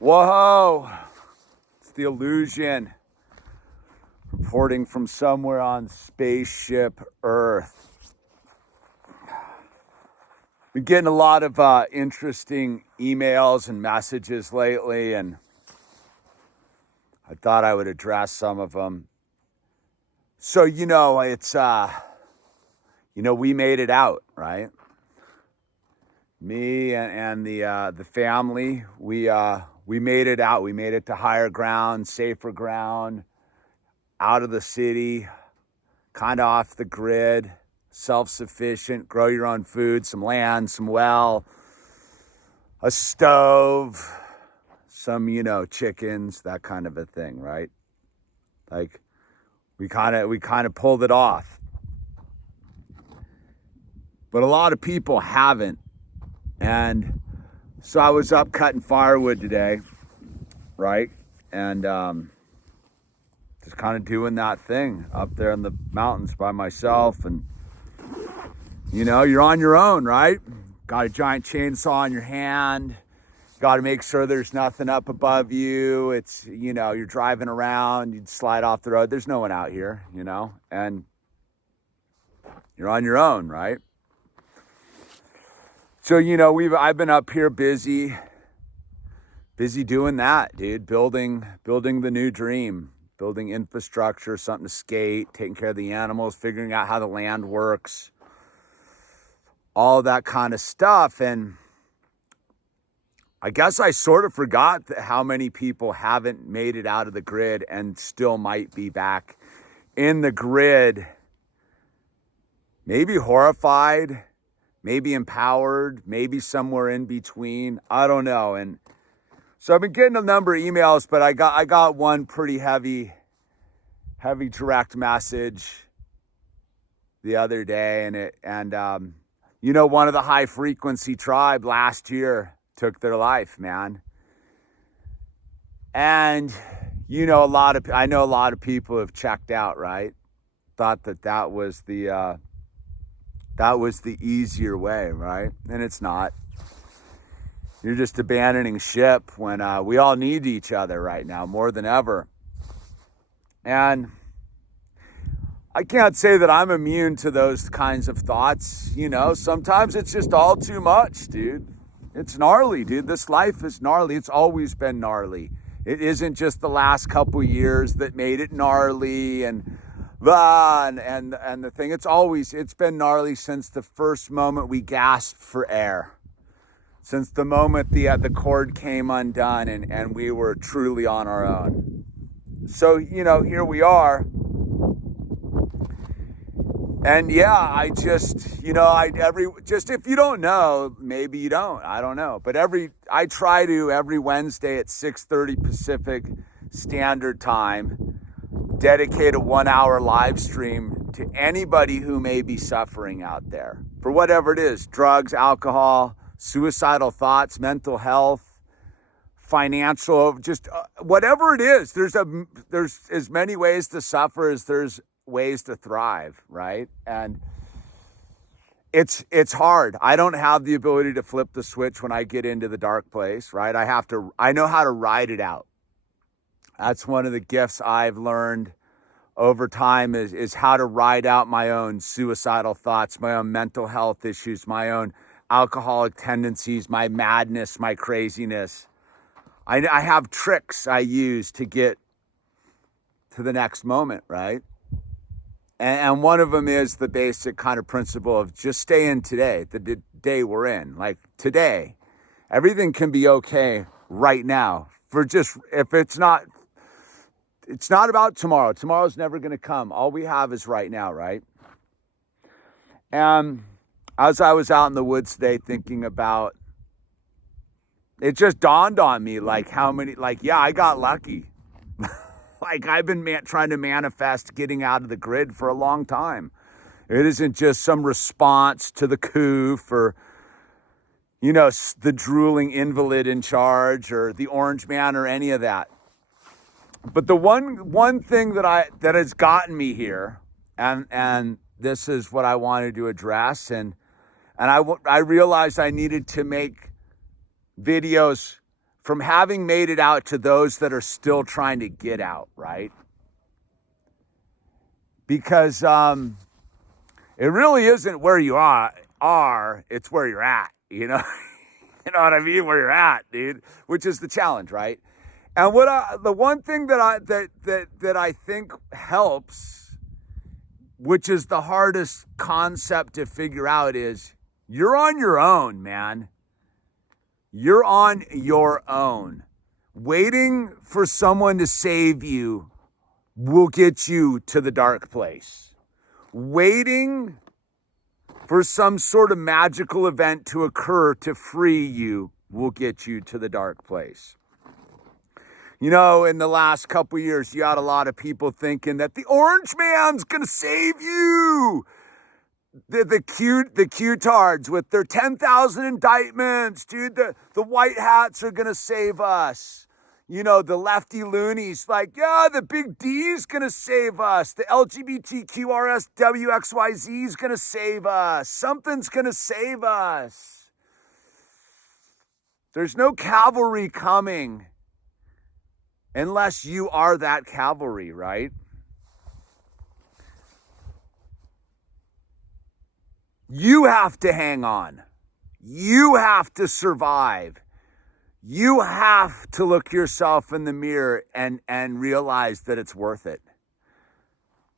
Whoa, it's the illusion reporting from somewhere on spaceship Earth. Been getting a lot of interesting emails and messages lately, and I thought I would address some of them. So, it's, we made it out, right? Me and the family, we made it out. We made it to higher ground, safer ground, out of the city, kind of off the grid, self-sufficient, grow your own food, some land, some well, a stove, some, chickens, that kind of a thing, right? Like we kind of pulled it off. But a lot of people haven't. And so I was up cutting firewood today, right? And just kind of doing that thing up there in the mountains by myself. And, you're on your own, right? Got a giant chainsaw in your hand. Got to make sure there's nothing up above you. It's, you're driving around, you'd slide off the road. There's no one out here, and you're on your own, right? So, I've been up here busy doing that, dude, building the new dream, building infrastructure, something to skate, taking care of the animals, figuring out how the land works, all that kind of stuff. And I guess I sort of forgot how many people haven't made it out of the grid and still might be back in the grid, maybe horrified, maybe empowered, maybe somewhere in between. I don't know. And so I've been getting a number of emails, but I got one pretty heavy direct message the other day, and one of the high frequency tribe last year took their life, man. And I know a lot of people have checked out, right? Thought that was the easier way, right? And it's not. You're just abandoning ship when we all need each other right now more than ever. And I can't say that I'm immune to those kinds of thoughts. Sometimes it's just all too much, dude. It's gnarly, dude. This life is gnarly. It's always been gnarly. It isn't just the last couple years that made it gnarly and the thing. It's been gnarly since the first moment we gasped for air. Since the moment the cord came undone and we were truly on our own. So, here we are. And yeah, I just, if you don't know, maybe you don't, I don't know. But I try to every Wednesday at 6:30 Pacific Standard Time, dedicate a 1 hour live stream to anybody who may be suffering out there for whatever it is, drugs, alcohol, suicidal thoughts, mental health, financial, just whatever it is. There's as many ways to suffer as there's ways to thrive, right? And it's hard. I don't have the ability to flip the switch when I get into the dark place, right? I know how to ride it out. That's one of the gifts I've learned over time is how to ride out my own suicidal thoughts, my own mental health issues, my own alcoholic tendencies, my madness, my craziness. I have tricks I use to get to the next moment, right? And one of them is the basic kind of principle of just stay in today, the day we're in. Like today, everything can be okay right now. It's not about tomorrow. Tomorrow's never going to come. All we have is right now, right? And as I was out in the woods today thinking about, it just dawned on me, I got lucky. I've been trying to manifest getting out of the grid for a long time. It isn't just some response to the coup for, the drooling invalid in charge or the orange man or any of that. But the one thing that has gotten me here, and this is what I wanted to address, and I realized I needed to make videos from having made it out to those that are still trying to get out, right? Because it really isn't where you are, it's where you're at, you know? You know what I mean? Where you're at, dude, which is the challenge, right? And the one thing that I think helps, which is the hardest concept to figure out, is you're on your own, man. You're on your own. Waiting for someone to save you will get you to the dark place. Waiting for some sort of magical event to occur to free you will get you to the dark place. You know, in the last couple years, you had a lot of people thinking that the orange man's gonna save you. The cutards with their 10,000 indictments, dude. The white hats are gonna save us. You know, the lefty loonies, like, yeah, the big D's gonna save us. The LGBTQRSWXYZ is gonna save us. Something's gonna save us. There's no cavalry coming unless you are that cavalry, right? You have to hang on. You have to survive. You have to look yourself in the mirror and realize that it's worth it.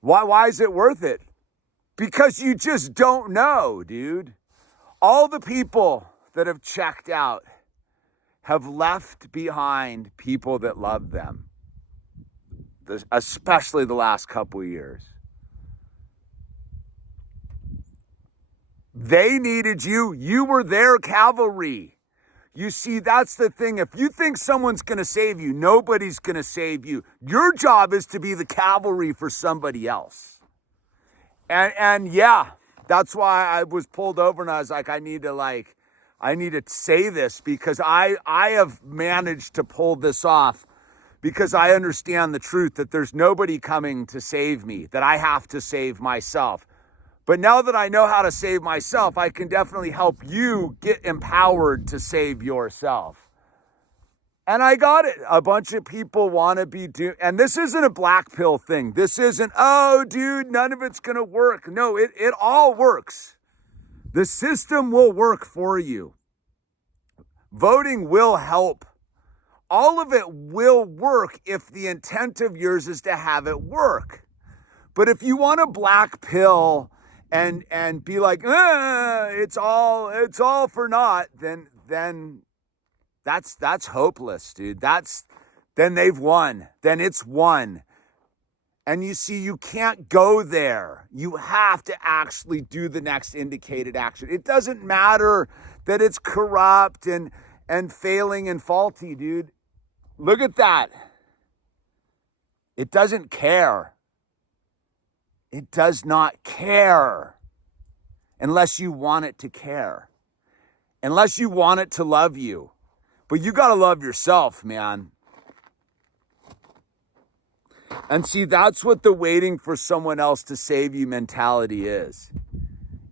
Why is it worth it? Because you just don't know, dude. All the people that have checked out have left behind people that love them, especially the last couple of years. They needed you. You were their cavalry. You see, that's the thing. If you think someone's going to save you, nobody's going to save you. Your job is to be the cavalry for somebody else. And yeah, that's why I was pulled over and I was like, I need to say this because I have managed to pull this off because I understand the truth that there's nobody coming to save me, that I have to save myself. But now that I know how to save myself, I can definitely help you get empowered to save yourself. And I got it. A bunch of people want to be doing, and this isn't a black pill thing. This isn't, oh, dude, none of it's going to work. No, it all works. The system will work for you. Voting will help. All of it will work if the intent of yours is to have it work. But if you want a black pill and be like, it's all for naught, then that's hopeless, dude. Then they've won. Then it's won. And you see, you can't go there. You have to actually do the next indicated action. It doesn't matter that it's corrupt and failing and faulty, dude. Look at that. It doesn't care. It does not care unless you want it to care, unless you want it to love you. But you got to love yourself, man. And see, that's what the waiting for someone else to save you mentality is.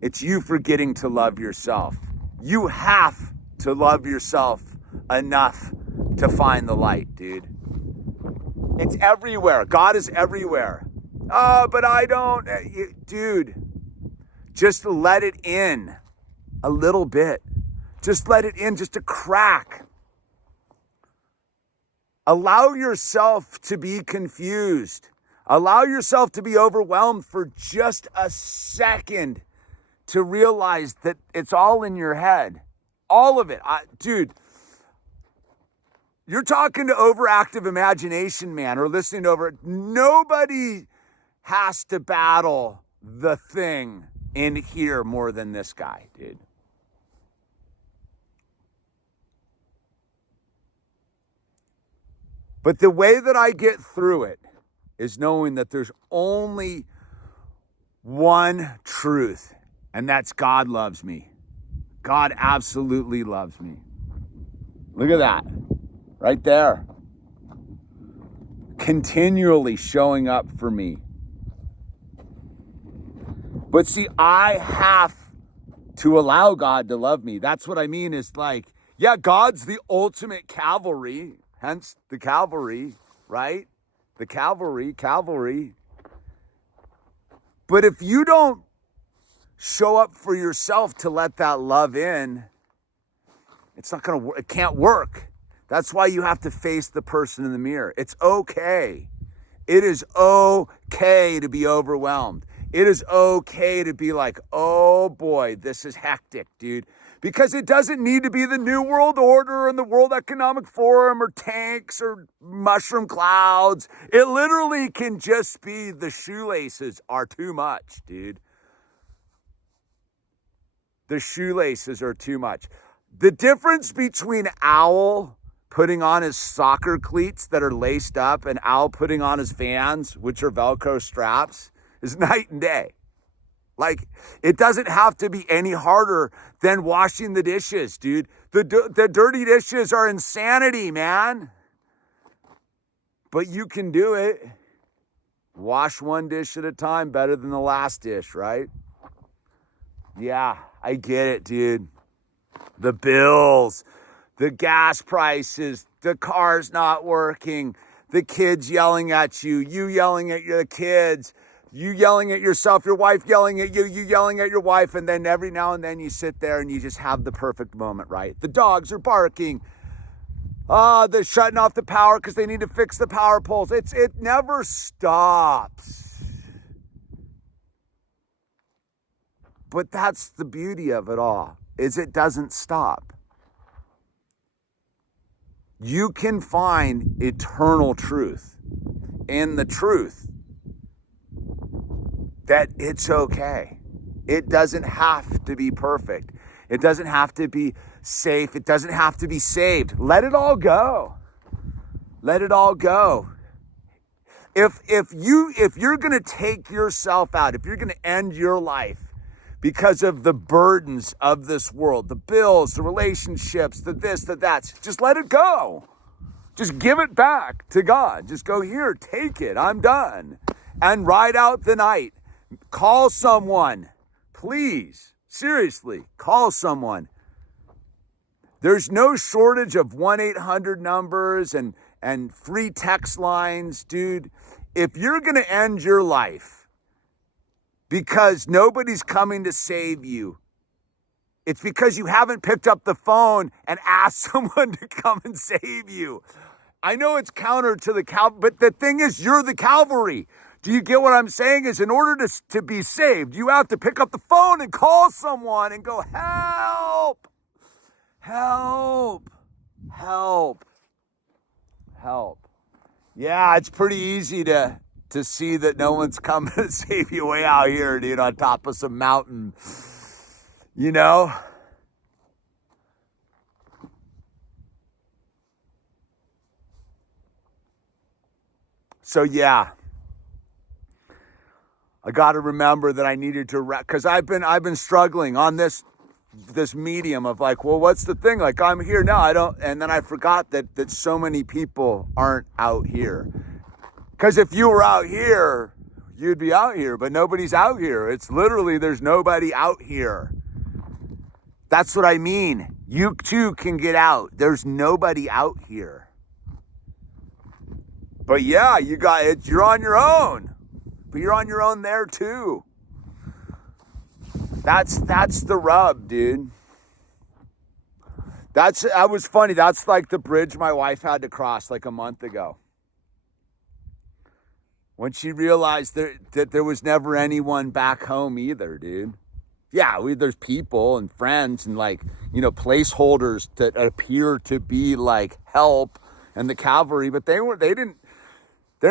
It's you forgetting to love yourself. You have to love yourself enough to find the light, dude. It's everywhere. God is everywhere. Oh, but I don't. Dude, just let it in a little bit. Just let it in, just a crack. Allow yourself to be confused. Allow yourself to be overwhelmed for just a second to realize that it's all in your head. All of it. Dude, you're talking to overactive imagination, man, or listening to over. Nobody has to battle the thing in here more than this guy, dude. But the way that I get through it is knowing that there's only one truth, and that's God loves me. God absolutely loves me. Look at that, right there. Continually showing up for me. But see, I have to allow God to love me. That's what I mean is like, Yeah, God's the ultimate cavalry, hence the cavalry, right? The cavalry. But if you don't show up for yourself to let that love in, it's not going to work. It can't work. That's why you have to face the person in the mirror. It's okay. It is okay to be overwhelmed. It is okay to be like, oh boy, this is hectic, dude. Because it doesn't need to be the New World Order and the World Economic Forum or tanks or mushroom clouds. It literally can just be the shoelaces are too much, dude. The shoelaces are too much. The difference between Owl putting on his soccer cleats that are laced up and Owl putting on his Vans, which are Velcro straps, is night and day. Like, it doesn't have to be any harder than washing the dishes, dude. The dirty dishes are insanity, man. But you can do it. Wash one dish at a time, better than the last dish, right? Yeah, I get it, dude. The bills, the gas prices, the car's not working, the kids yelling at you, you yelling at your kids, you yelling at yourself, your wife yelling at you, you yelling at your wife, and then every now and then you sit there and you just have the perfect moment, right? The dogs are barking. They're shutting off the power because they need to fix the power poles. It never stops. But that's the beauty of it all, is it doesn't stop. You can find eternal truth in the truth that it's okay. It doesn't have to be perfect. It doesn't have to be safe. It doesn't have to be saved. Let it all go. Let it all go. If you're going to take yourself out, if you're going to end your life because of the burdens of this world, the bills, the relationships, the this, the that, just let it go. Just give it back to God. Just go, here, take it. I'm done. And ride out the night. Call someone. Please, seriously, call someone. There's no shortage of 1-800 numbers and free text lines, dude. If you're going to end your life because nobody's coming to save you, it's because you haven't picked up the phone and asked someone to come and save you. I know it's counter to the but the thing is, you're the cavalry. Do you get what I'm saying? Is in order to be saved, you have to pick up the phone and call someone and go, help, help, help, help. Yeah, it's pretty easy to see that no one's coming to save you way out here, dude, on top of some mountain, you know? So yeah, I got to remember that I needed to, because I've been struggling on this medium of like, well, what's the thing? Like, I'm here now. And then I forgot that so many people aren't out here. Because if you were out here, you'd be out here, but nobody's out here. It's literally, there's nobody out here. That's what I mean. You too can get out. There's nobody out here. But yeah, you got it. You're on your own. But you're on your own there too. That's the rub, dude. That was funny. That's like the bridge my wife had to cross like a month ago. When she realized that there was never anyone back home either, dude. Yeah, there's people and friends and like, placeholders that appear to be like help and the cavalry, but they're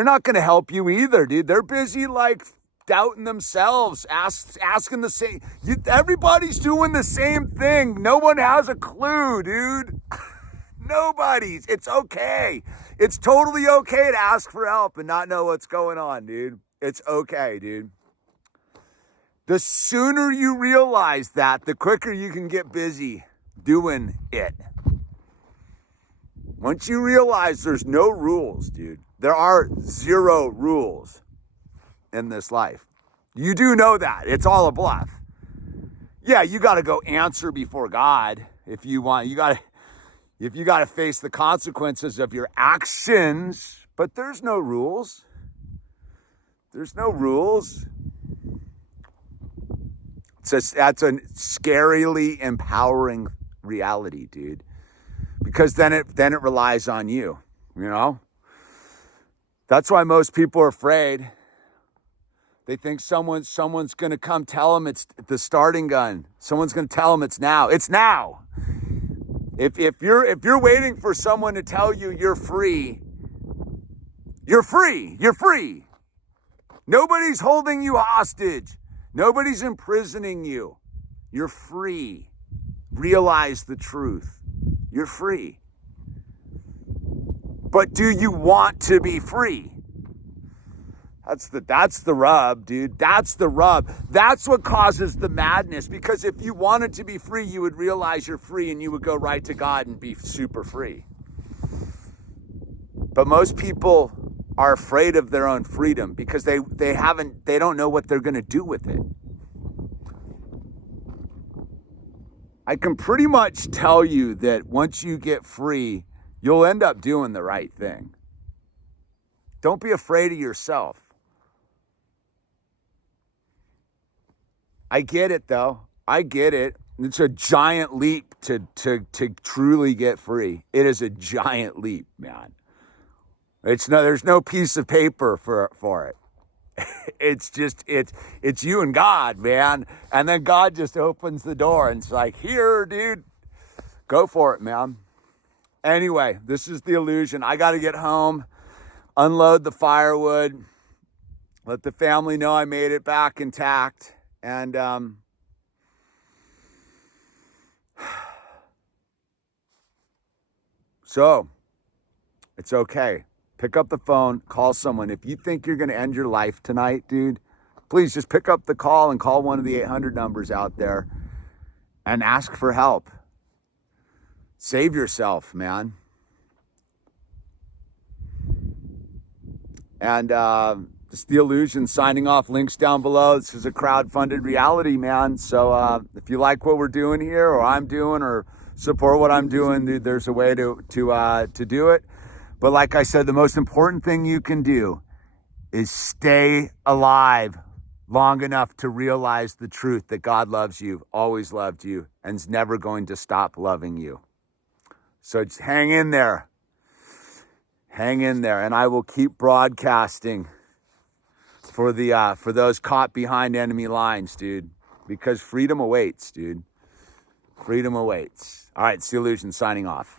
not going to help you either, dude. They're busy like doubting themselves, asking the same. Everybody's doing the same thing. No one has a clue, dude. Nobody's. It's okay. It's totally okay to ask for help and not know what's going on, dude. It's okay, dude. The sooner you realize that, the quicker you can get busy doing it. Once you realize there's no rules, dude. There are 0 rules in this life. You do know that. It's all a bluff. Yeah, you got to go answer before God if you want. You got to, If you got to face the consequences of your actions, but there's no rules. There's no rules. That's a scarily empowering reality, dude. Because then it relies on you, you know? That's why most people are afraid. They think someone's going to come tell them it's the starting gun. Someone's going to tell them it's now. It's now. If you're waiting for someone to tell you you're free, you're free. You're free. Nobody's holding you hostage. Nobody's imprisoning you. You're free. Realize the truth. You're free. But do you want to be free? That's the rub, dude. That's the rub. That's what causes the madness. Because if you wanted to be free, you would realize you're free and you would go right to God and be super free. But most people are afraid of their own freedom because they don't know what they're going to do with it. I can pretty much tell you that once you get free, you'll end up doing the right thing. Don't be afraid of yourself. I get it though. I get it. It's a giant leap to truly get free. It is a giant leap, man. There's no piece of paper for it. It's just, it's you and God, man. And then God just opens the door and it's like, here, dude, go for it, man. Anyway, this is the illusion. I got to get home, unload the firewood, let the family know I made it back intact. And, so it's okay. Pick up the phone, call someone. If you think you're going to end your life tonight, dude, please just pick up the call and call one of the 800 numbers out there and ask for help. Save yourself, man. And it's The Illusion signing off. Links down below. This is a crowdfunded reality, man. So if you like what we're doing here or I'm doing or support what I'm doing, dude, there's a way to do it. But like I said, the most important thing you can do is stay alive long enough to realize the truth that God loves you, always loved you, and is never going to stop loving you. So just hang in there. Hang in there. And I will keep broadcasting for those caught behind enemy lines, dude. Because freedom awaits, dude. Freedom awaits. All right, it's The Illusion signing off.